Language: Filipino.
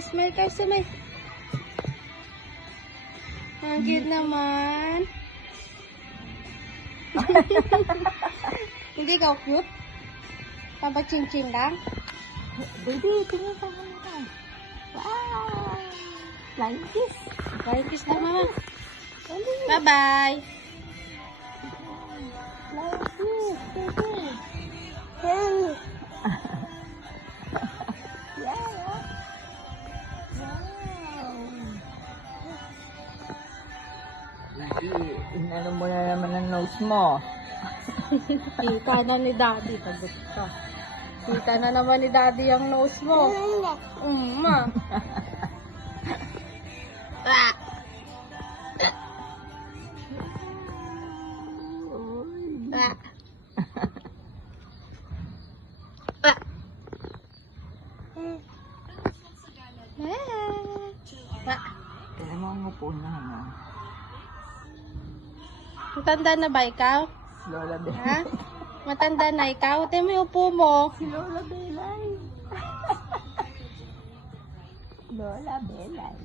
Smile ka, smile. Ang cute naman. Hindi ka cute? Papachinchin lang? Baby, tingin ka muna. Wow! Flying kiss. Bye, kiss na mama. Bye-bye. Flying kiss, baby. Yeah. Wow. Inano mo na naman ang nose mo. Kita na ni Daddy. Tagot ka. Kita na naman ni Daddy ang nose mo. Ma. Ah. Ah. Ah. Ah. Kaya mo ang upo na, no? Matanda na ba ikaw? Lola Bel. Ha? Matanda na ikaw? Ito mo yung upo mo. Si Lola Belay. Lola Belay.